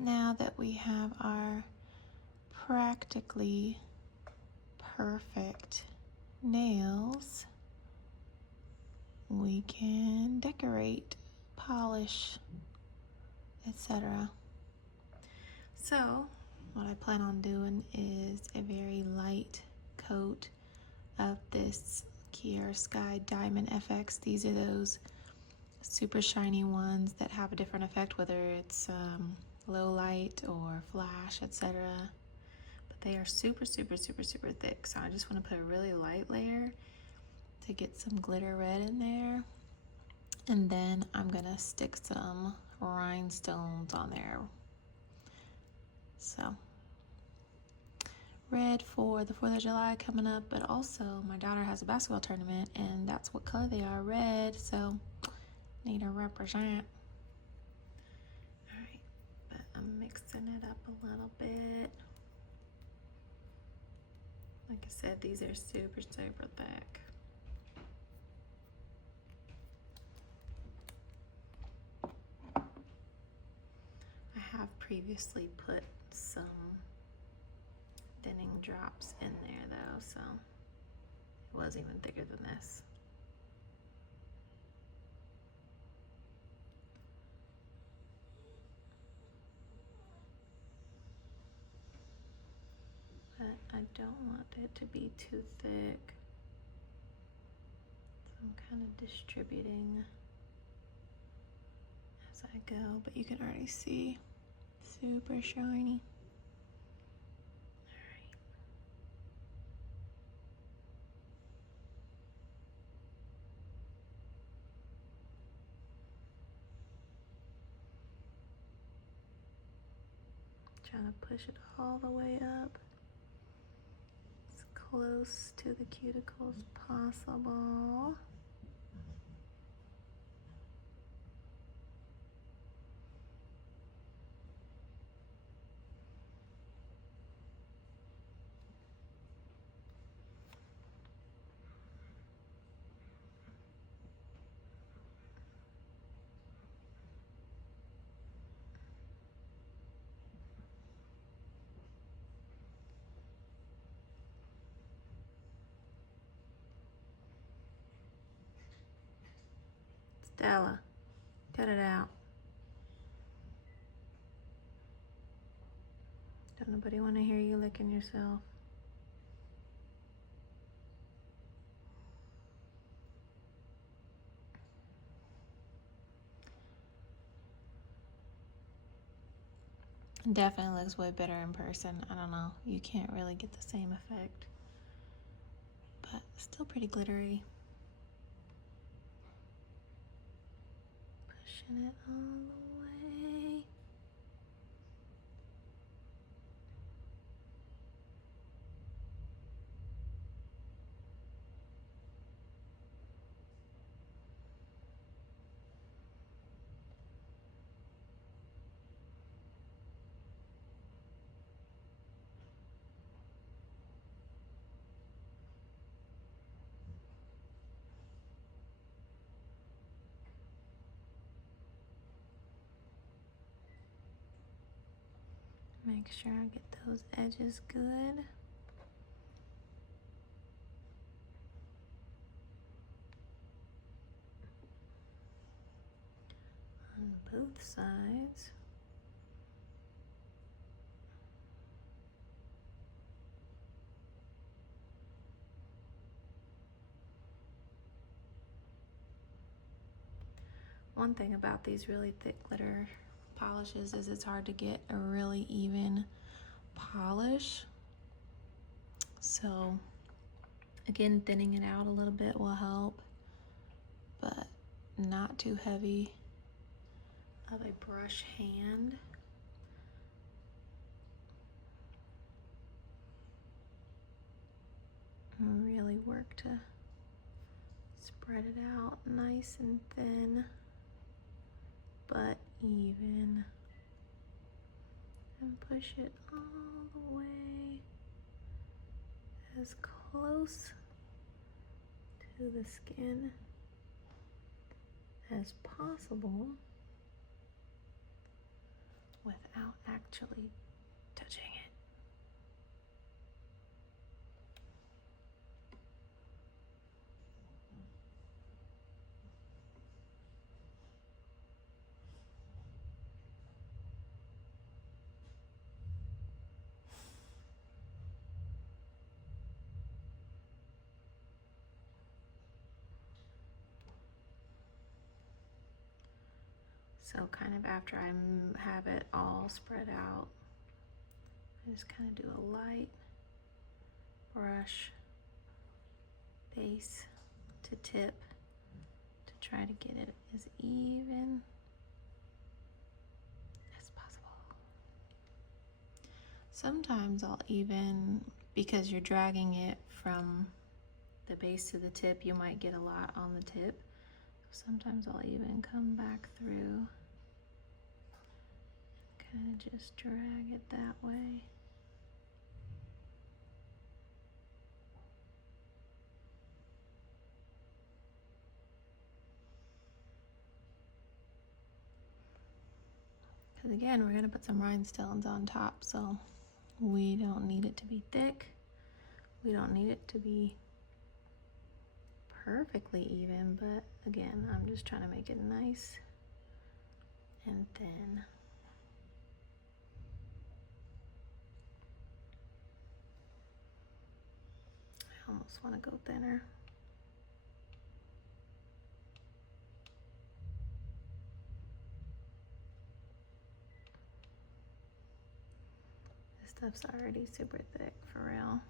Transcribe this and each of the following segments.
now that we have our practically perfect nails, we can decorate, polish, etc. So what I plan on doing is a very light coat of this Kiara Sky Diamond FX. These are those super shiny ones that have a different effect, whether it's low light or flash, etc. But they are super thick, so I just want to put a really light layer to get some glitter red in there, and then I'm gonna stick some rhinestones on there. So red for the 4th of July coming up, but also my daughter has a basketball tournament and that's what color they are, red, so need to represent. Alright, but I'm mixing it up a little bit. Like I said, these are super thick. I have previously put some thinning drops in there though, so it was even thicker than this. But I don't want it to be too thick, so I'm kind of distributing as I go, but you can already see super shiny. Alright. Trying to push it all the way up as close to the cuticle as possible. Stella, cut it out. Don't nobody want to hear you licking yourself. Definitely looks way better in person. I don't know, you can't really get the same effect, but still pretty glittery. Pushing it all the way. Make sure I get those edges good. On both sides. One thing about these really thick glitter polishes is it's hard to get a really even polish. So again, thinning it out a little bit will help, but not too heavy of a brush hand. And really work to spread it out nice and thin, but even, and push it all the way as close to the skin as possible without actually touching it. So kind of after I have it all spread out, I just kind of do a light brush base to tip to try to get it as even as possible. Sometimes I'll even, because you're dragging it from the base to the tip, you might get a lot on the tip. Sometimes I'll even come back through, kind of just drag it that way. Because again, we're going to put some rhinestones on top, so we don't need it to be thick. We don't need it to be perfectly even, but again, I'm just trying to make it nice and thin. I almost want to go thinner. This stuff's already super thick, for real.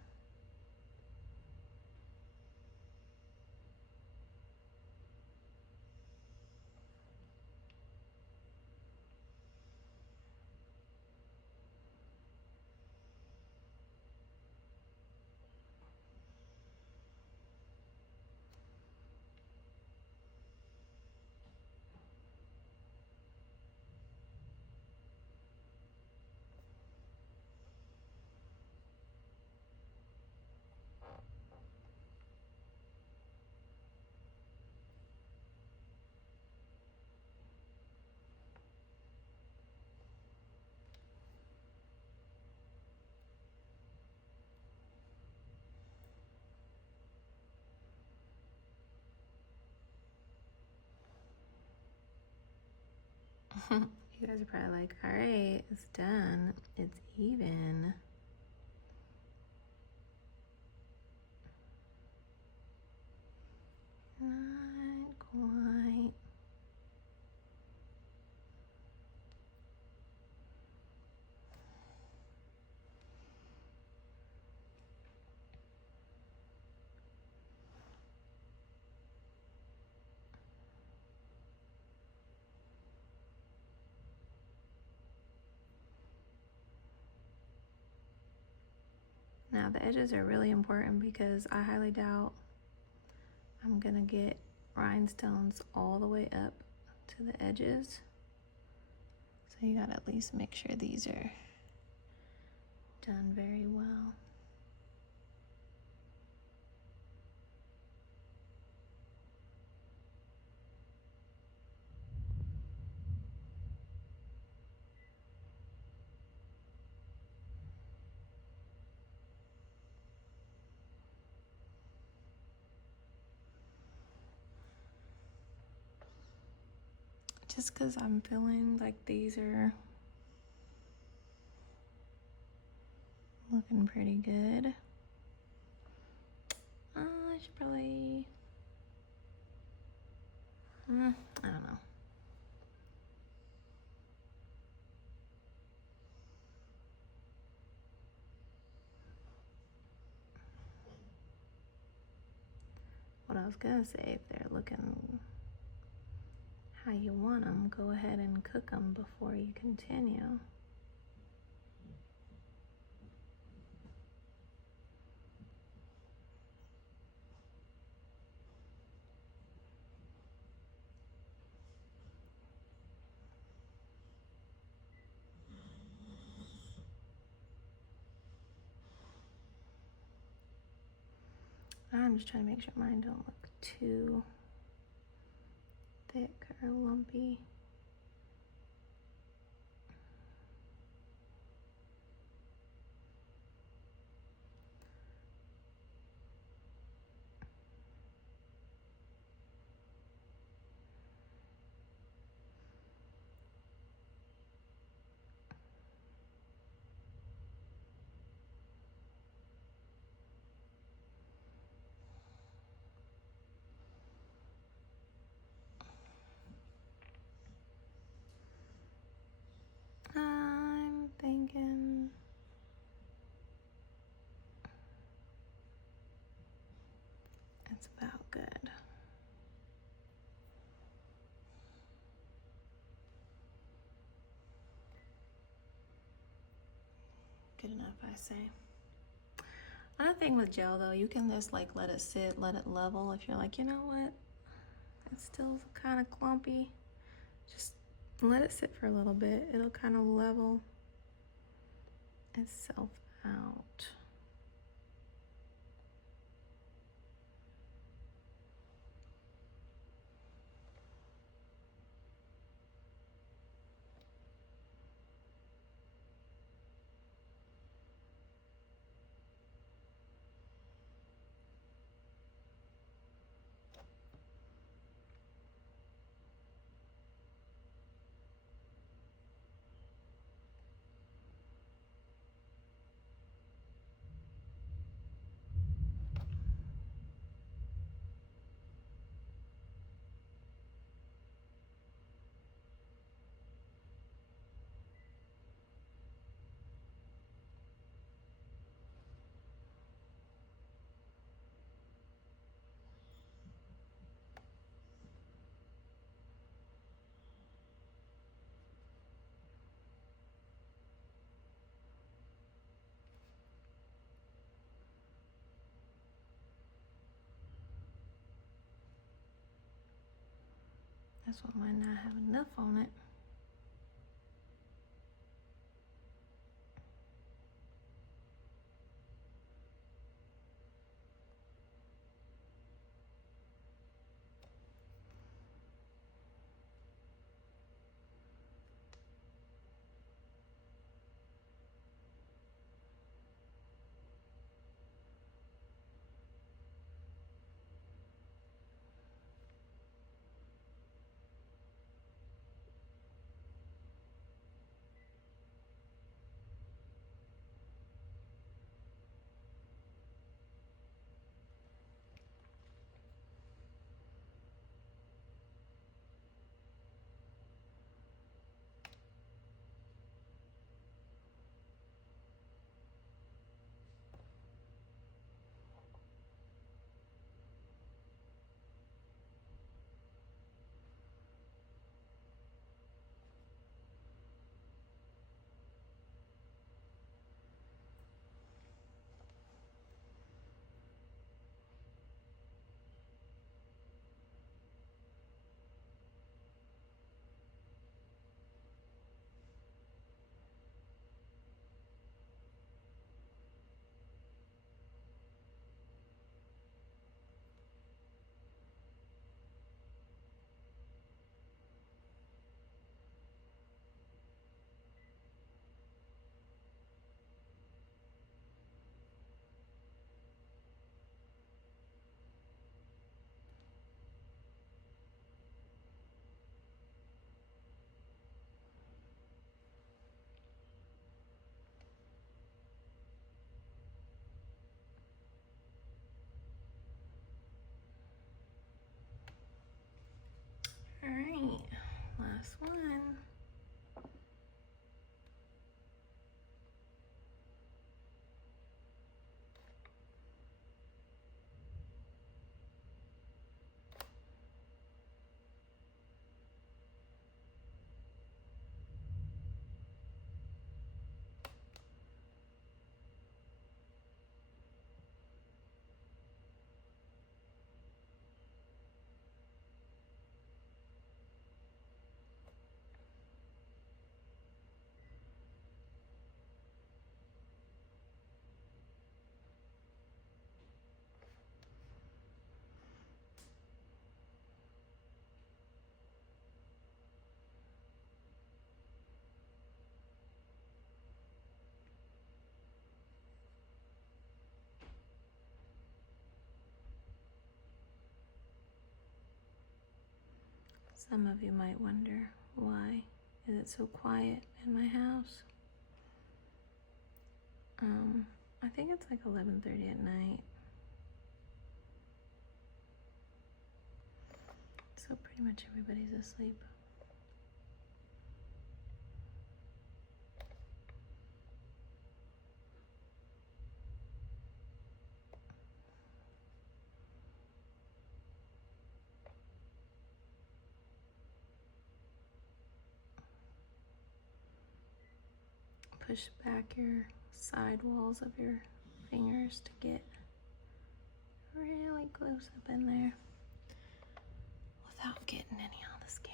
You guys are probably like, all right, it's done. It's even. Not quite. Now the edges are really important because I highly doubt I'm gonna get rhinestones all the way up to the edges. So you gotta at least make sure these are done very well. Just because I'm feeling like these are looking pretty good. I should probably, I don't know. What I was gonna say, if they're looking how you want them, go ahead and cook them before you continue. I'm just trying to make sure mine don't look too thick or lumpy. Good enough, I say. Another thing with gel though, you can just like let it sit, let it level. If you're like, you know what, it's still kind of clumpy, just let it sit for a little bit. It'll kind of level itself out. This one might not have enough on it. All right, last one. Some of you might wonder, why is it so quiet in my house? I think it's like 11:30 at night. So pretty much everybody's asleep. push back your side walls of your fingers to get really close up in there without getting any on the skin.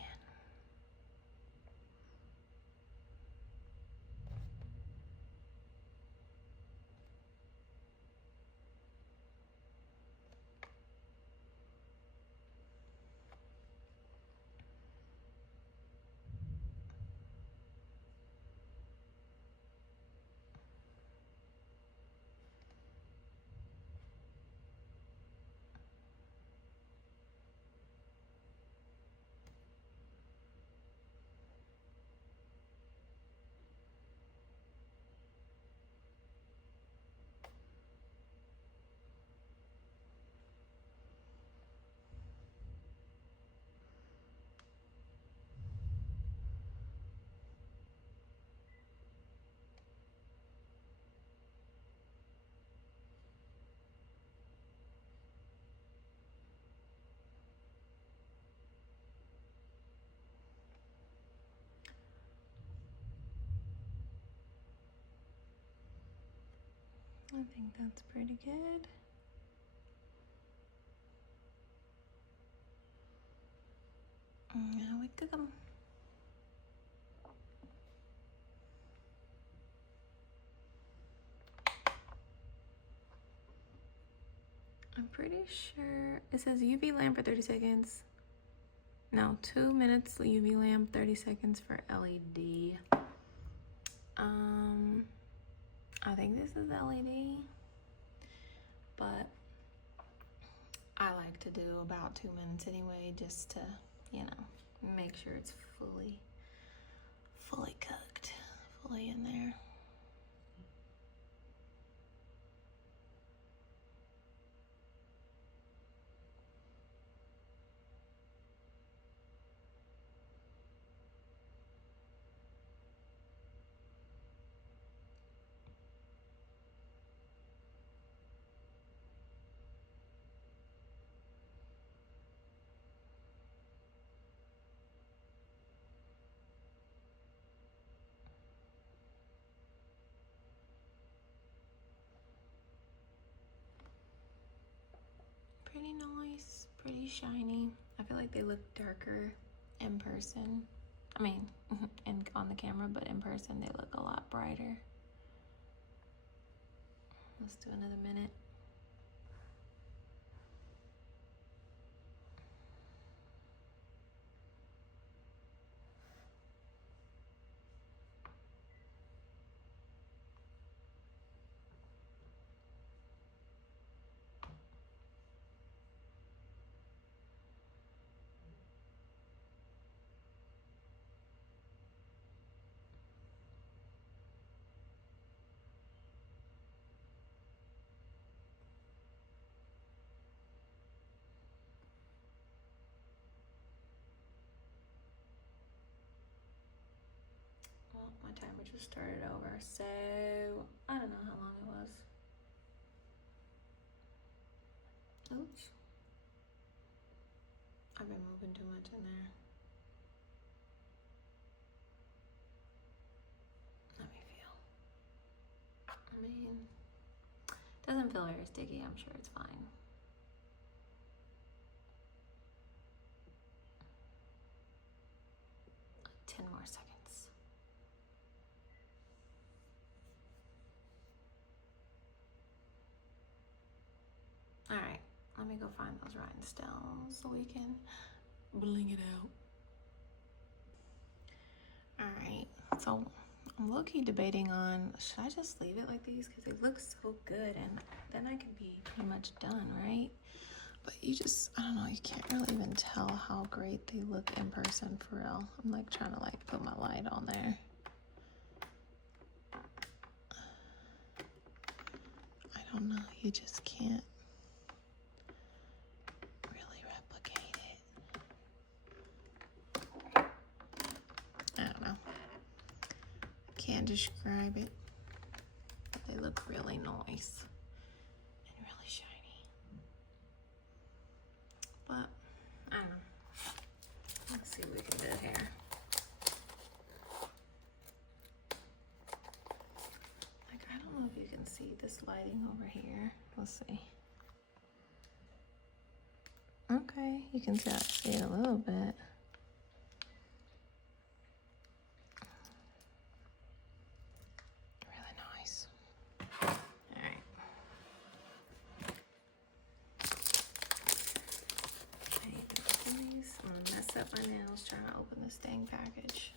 I think that's pretty good. Now we cook them. I'm pretty sure it says UV lamp for 30 seconds. No, 2 minutes UV lamp, 30 seconds for LED. I think this is LED, but I like to do about 2 minutes anyway, just to, you know, make sure it's fully cooked, fully in there. Pretty nice, pretty shiny. I feel like they look darker in person. I mean, on the camera, but in person they look a lot brighter. Let's do another minute. Well, my timer just started over, so I don't know how long it was. Oops. I've been moving too much in there. Let me feel. I mean, it doesn't feel very sticky. I'm sure it's fine. Like 10 more seconds. All right, let me go find those rhinestones so we can bling it out. All right, so I'm low-key debating on, should I just leave it like these? Because they look so good and then I can be pretty much done, right? But you just, I don't know, you can't really even tell how great they look in person for real. I'm like trying to like put my light on there. I don't know, you just can't really replicate it. I don't know. Can't describe it. They look really nice and really shiny. But I don't know. Let's see what we can do here. see this lighting over here. Let's see. Okay, you can see it a little bit. Really nice. All right. I need these. I'm gonna mess up my nails trying to open this dang package.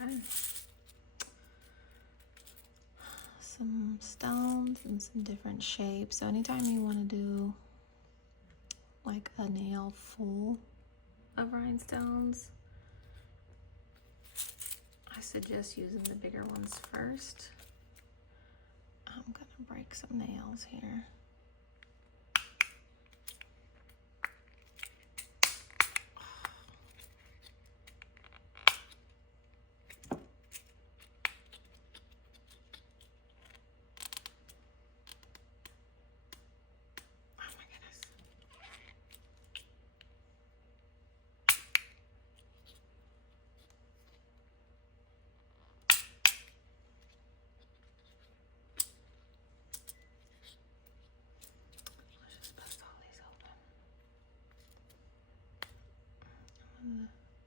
Okay. Some stones and some different shapes. So anytime you want to do like a nail full of rhinestones, I suggest using the bigger ones first. I'm gonna break some nails here.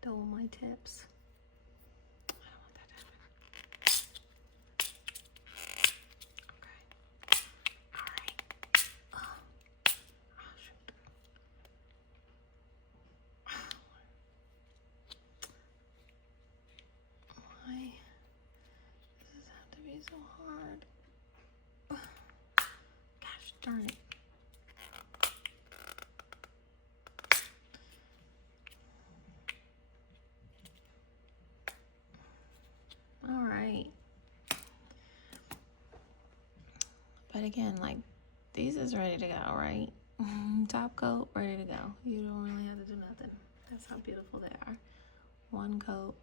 Dull my tips. I don't want that to happen. Okay. Alright. Oh, shoot. Why does this have to be so hard? Gosh darn it. But again, like, these is ready to go, right? Top coat, ready to go. You don't really have to do nothing. That's how beautiful they are. One coat,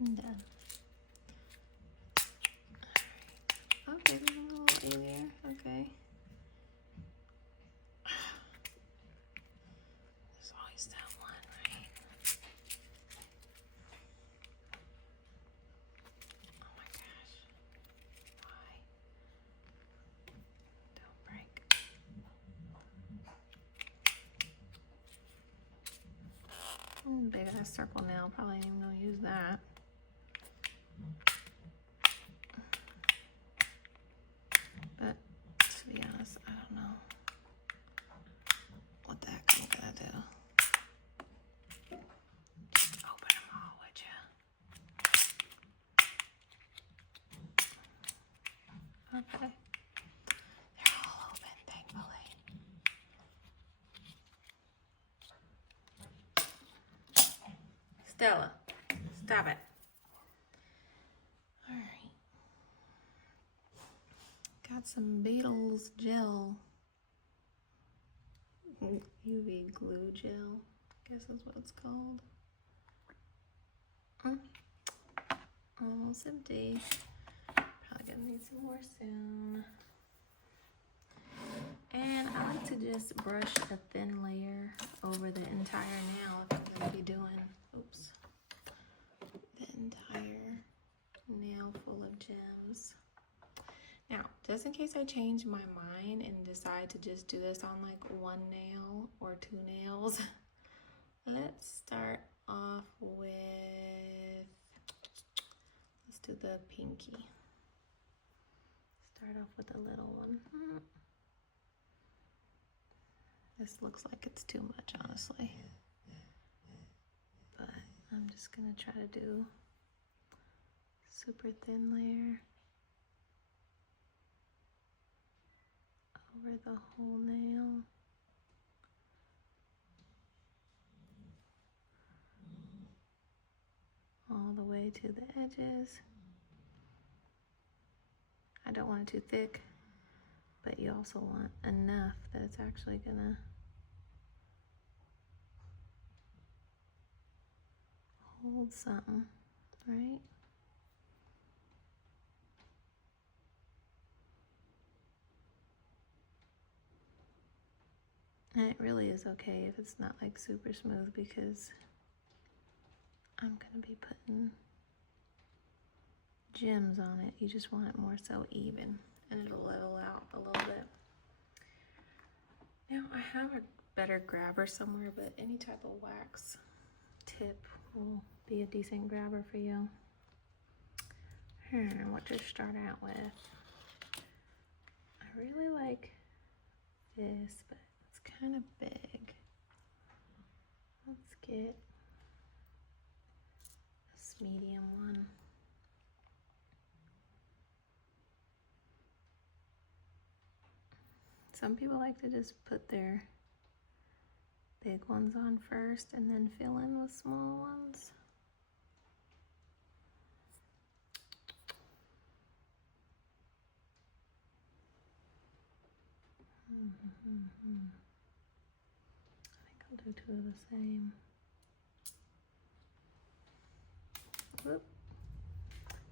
and done. All right. Okay, this is a little easier. Okay. There's always that one, right? Oh my gosh. Why? Don't break. Big ass circle nail, probably ain't even gonna use that. But to be honest, I don't know what the heck I'm gonna do. Just open them all, would ya? Okay. They're all open, thankfully. Stella, stop it. All right. Got some Beetles gel. UV glue gel, I guess that's what it's called. Almost empty. Probably gonna need some more soon. And I like to just brush a thin layer over the entire nail if I'm gonna be doing, oops, the entire nail full of gems. Now, just in case I change my mind and decide to just do this on like one nail or two nails, let's start off with, let's do the pinky. Start off with a little one. This looks like it's too much, honestly. I'm just gonna try to do super thin layer over the whole nail. All the way to the edges. I don't want it too thick, but you also want enough that it's actually gonna hold something, right? And it really is okay if it's not like super smooth, because I'm gonna be putting gems on it. You just want it more so even, and it'll level out a little bit. Now I have a better grabber somewhere, but any type of wax tip will be a decent grabber for you. What to start out with? I really like this, but it's kind of big. Let's get this medium one. Some people like to just put their big ones on first and then fill in with small ones. I think I'll do two of the same. Whoop.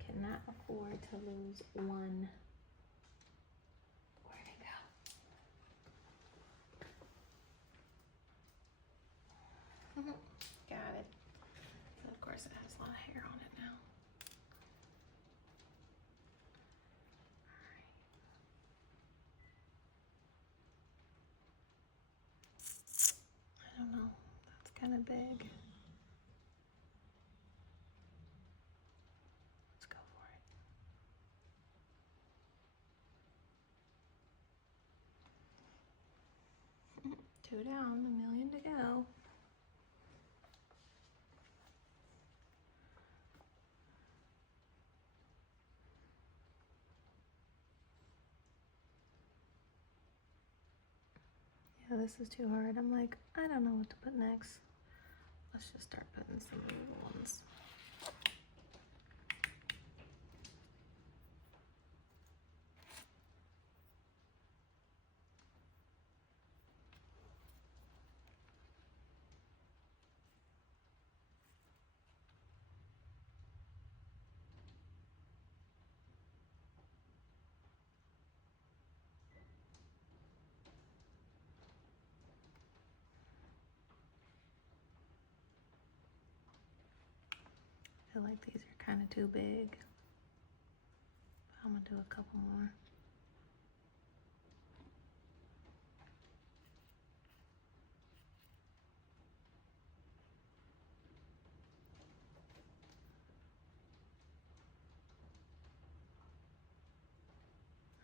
Cannot afford to lose one. Where'd it go? Got it. And of course it has a lot of hair on it now. I don't know. That's kind of big. Let's go for it. Two down, a million to go. Yeah, this is too hard. I'm like, I don't know what to put next. Let's just start putting some little ones. I feel like these are kind of too big. I'm gonna do a couple more.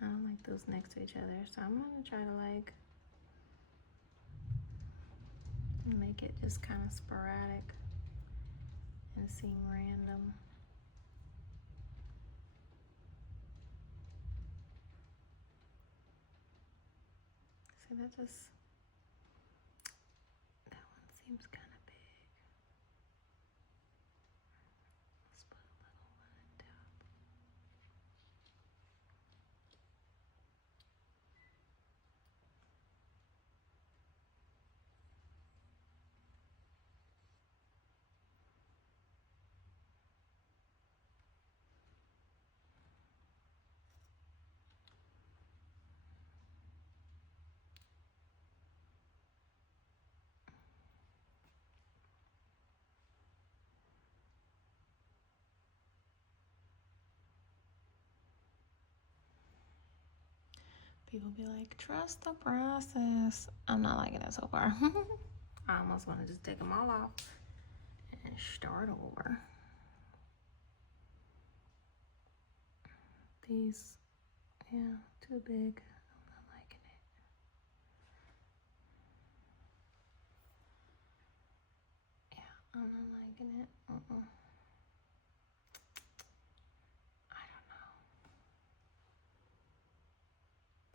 I don't like those next to each other, so I'm gonna try to like make it just kind of sporadic and seem random. See, that one seems kind of big. Let's put a little one on top. People be like, trust the process. I'm not liking it so far. I almost want to just take them all off and start over. These, yeah, too big. I'm not liking it. Yeah, I'm not liking it. liking it. I don't know.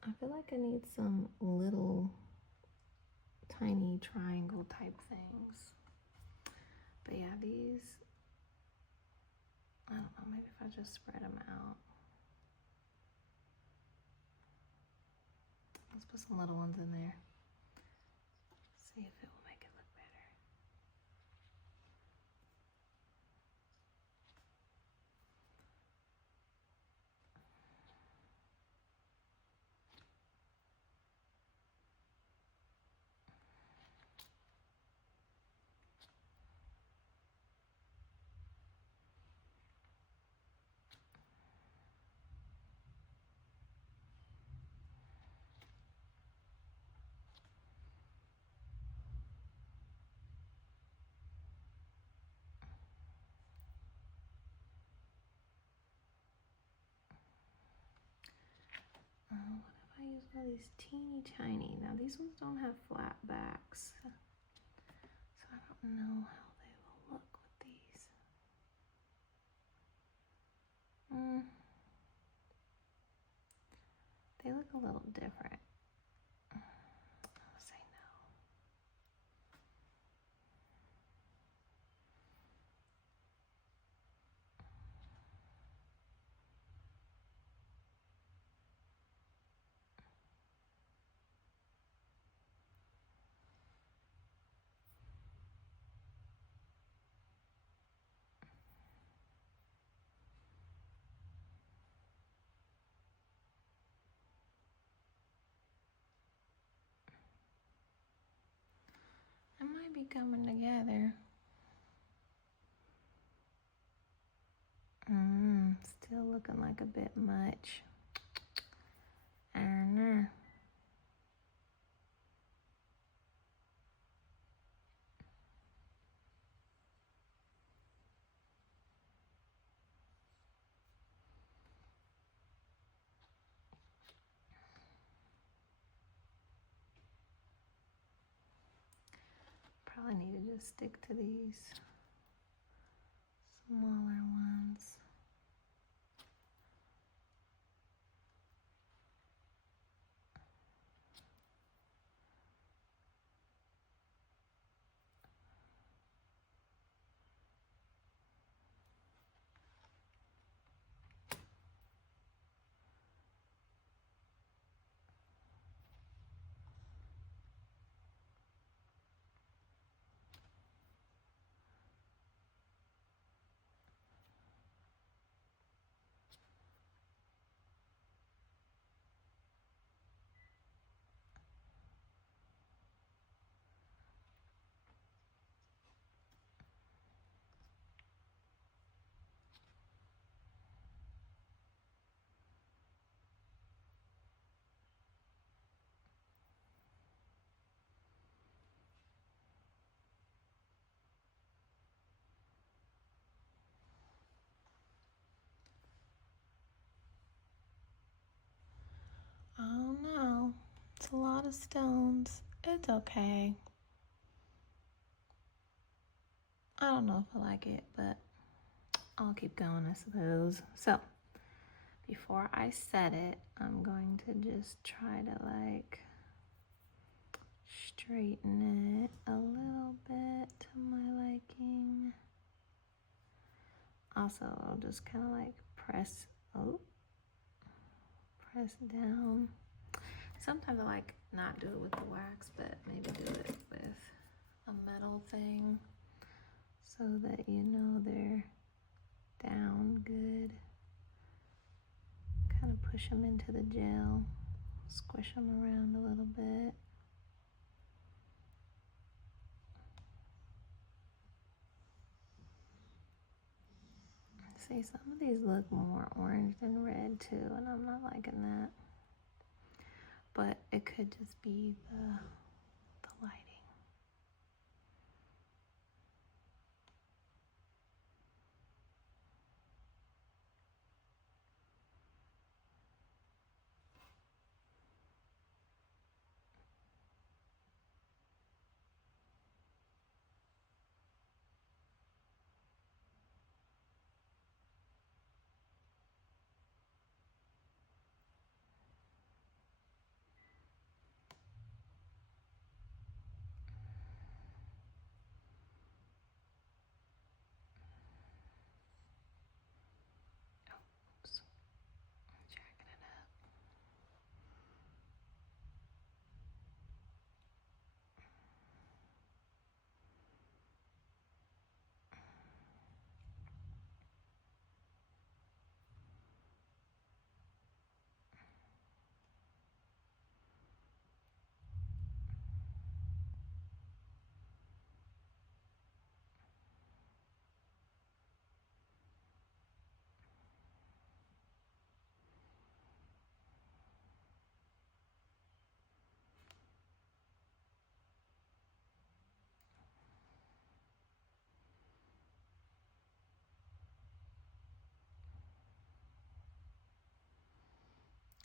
I feel like I need some little tiny triangle type things. But yeah, these, I don't know, maybe if I just spread them out. Let's put some little ones in there. See if it will make it look better. What if I use one of these teeny tiny? Now these ones don't have flat backs, so I don't know how they will look with these. They look a little different. I'll say no. It might be coming together. Still looking like a bit much. I don't know. Probably need to just stick to these smaller ones. I don't know. It's a lot of stones. It's okay. I don't know if I like it, but I'll keep going, I suppose. So, before I set it, I'm going to just try to like straighten it a little bit to my liking. Also, I'll just kind of like press down. Sometimes I like not do it with the wax, but maybe do it with a metal thing so that you know they're down good. Kind of push them into the gel, squish them around a little bit. See, some of these look more orange than red too, and I'm not liking that. But it could just be the lighting.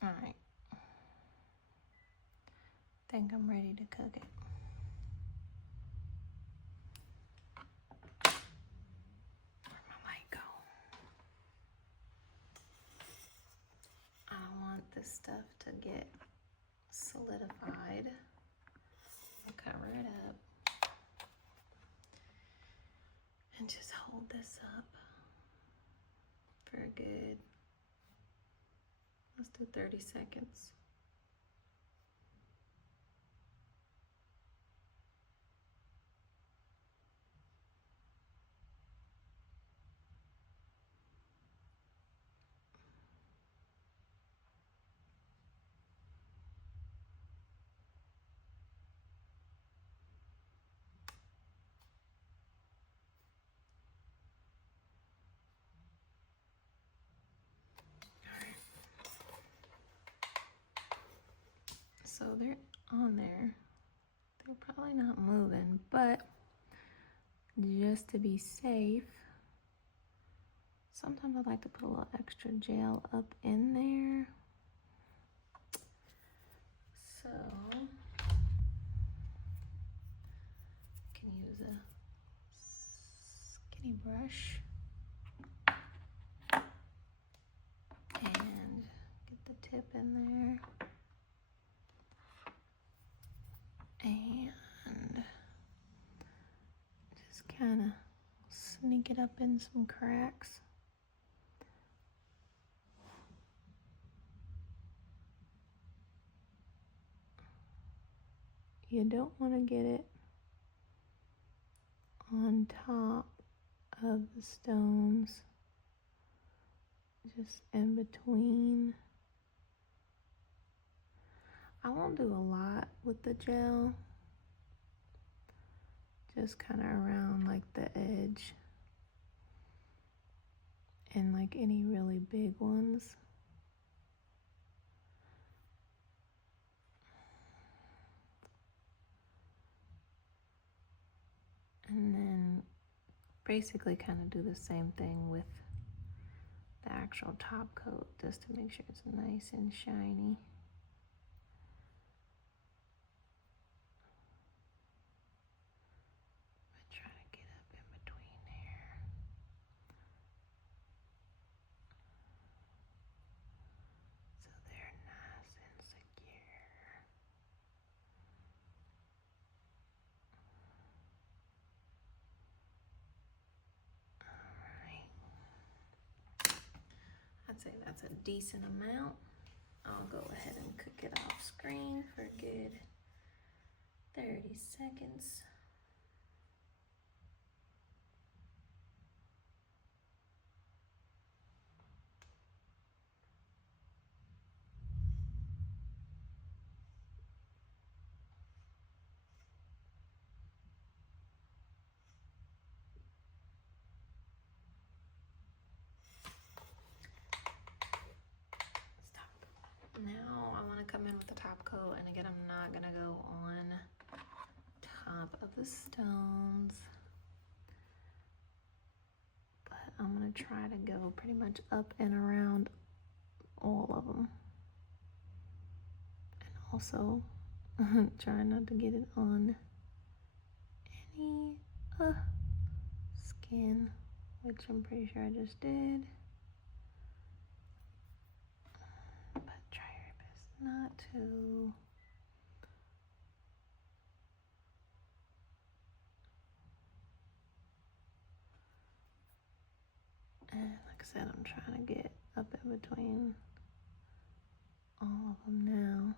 All right. Think I'm ready to cook it. Where'd my light go? I don't want this stuff to get solidified. I'll cover it up and just hold this up for a good, let's do 30 seconds. So they're on there. They're probably not moving, but just to be safe, sometimes I like to put a little extra gel up in there. So you can use a skinny brush and get the tip in there. And just kind of sneak it up in some cracks. You don't want to get it on top of the stones, just in between. I won't do a lot with the gel, just kind of around like the edge and like any really big ones. And then basically kind of do the same thing with the actual top coat, just to make sure it's nice and shiny. But try to get up in between there. So they're nice and secure. Alright. I'd say that's a decent amount. I'll go ahead and cook it off screen for a good 30 seconds. Now I want to come in with the top coat, and again, I'm not going to go on top of the stones, but I'm going to try to go pretty much up and around all of them, and also try not to get it on any skin, which I'm pretty sure I just did. But try your best not to. And like I said, I'm trying to get up in between all of them now.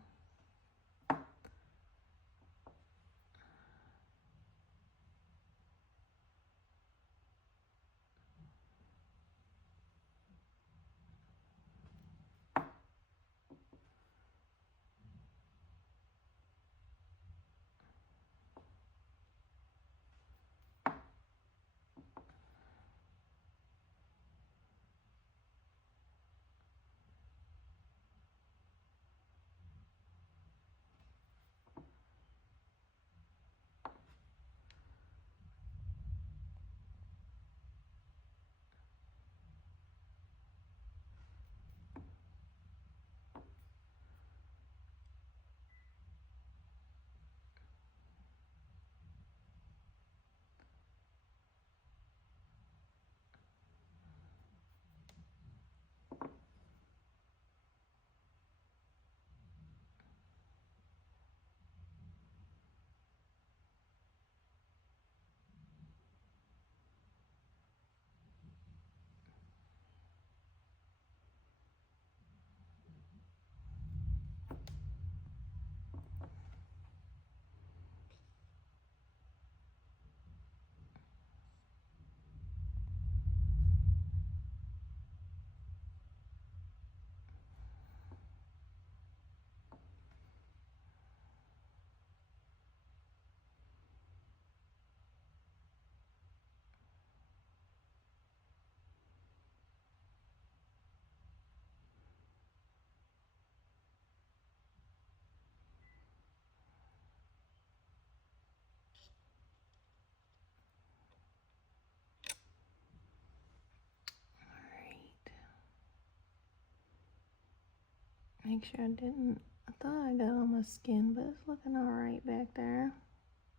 make sure I didn't. I thought I got on my skin, but it's looking all right back there.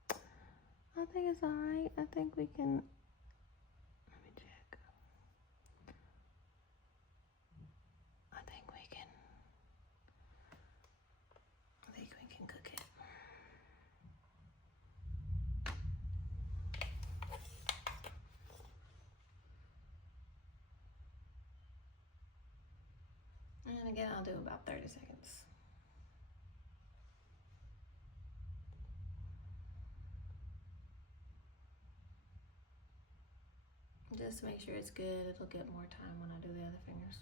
I think it's all right. I think we can. Let me check. I think we can. I think we can cook it. And again, I'll do about 30 seconds. Just make sure it's good. It'll get more time when I do the other fingers.